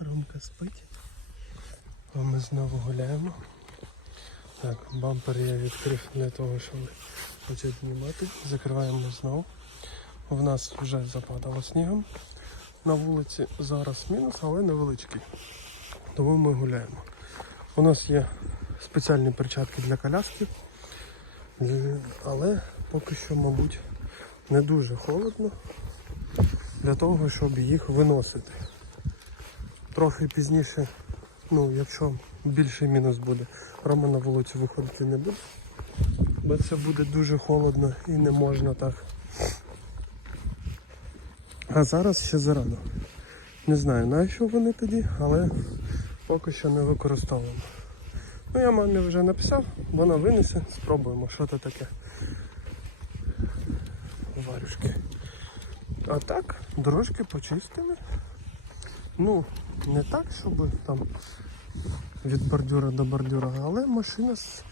Ромка спить. А ми знову гуляємо. Так, бампер я відкрив для того, щоб почати знімати. Закриваємо знову. В нас вже западало снігом. На вулиці зараз мінус, але невеличкий. Тому ми гуляємо. У нас є спеціальні перчатки для коляски, але поки що, мабуть, не дуже холодно для того, щоб їх виносити. Трохи пізніше, ну, якщо більший мінус буде, Рома на вулицю виходити не буде. Бо це буде дуже холодно і не можна так. А зараз ще зарано. Не знаю на що вони тоді, але поки що не використовуємо. Ну я мамі вже написав, вона винесе, спробуємо, що це таке. Варюшки. А так, дорожки почистили. Ну, не так, щоб там від бордюра до бордюра, але машина з,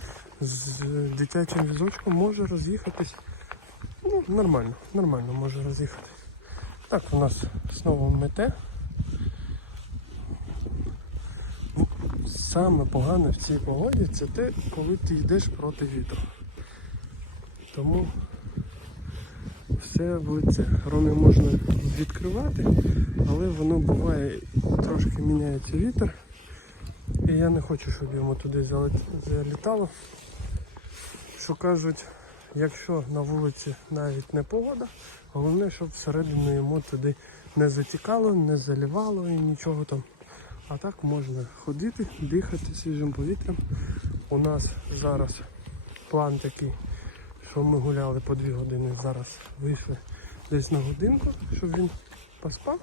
з дитячим візочком може роз'їхатись. Ну, нормально, нормально може роз'їхати. Так, у нас знову мете. Саме погане в цій погоді це те, коли ти йдеш проти вітру. Тому це. Ромі можна відкривати, але воно буває трошки міняється вітер. І я не хочу, щоб йому туди залітало. Що кажуть, якщо на вулиці навіть не погода, головне, щоб всередину йому туди не затікало, не залівало і нічого там. А так можна ходити, дихати свіжим повітрям. У нас зараз план такий, що ми гуляли по дві години, зараз вийшли десь на годинку, щоб він поспав,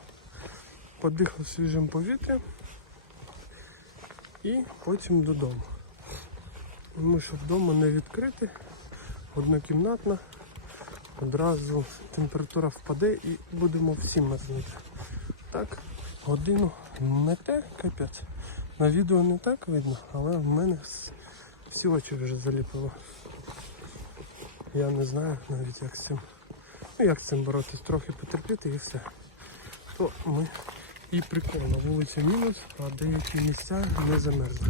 подихав свіжим повітрям і потім додому. Тому що вдома не відкрити, однокімнатна, одразу температура впаде і будемо всі мерзнути. Так, годину мете капець. На відео не так видно, але в мене всі очі вже заліпило. Я не знаю навіть як з цим. Ну як з цим боротись, трохи потерпіти і все. То ми і прикол на мінус, а деякі місця не замерзли.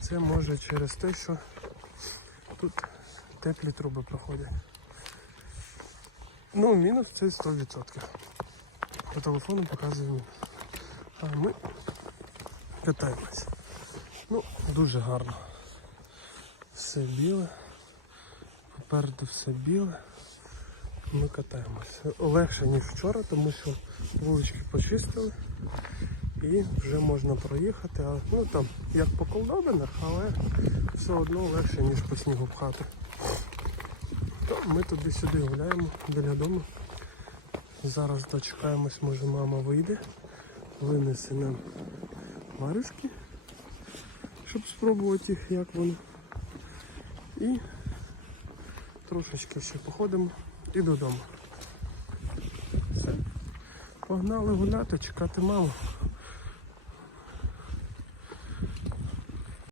Це може через те, що тут теплі труби проходять. Ну, мінус це 100%. По телефону показує мінус. А ми катаємось. Ну, дуже гарно. Все біле. Попереду все біле. Ми катаємось. Легше, ніж вчора, тому що вулички почистили і вже можна проїхати. Ну там як по колдобинах, але все одно легше, ніж по снігу пхати. То ми туди-сюди гуляємо біля дому. Зараз дочекаємось, може мама вийде, винесе нам варюшки, щоб спробувати їх, як воно. І трошечки ще походимо і додому. Все. Погнали гуляти, чекати маму.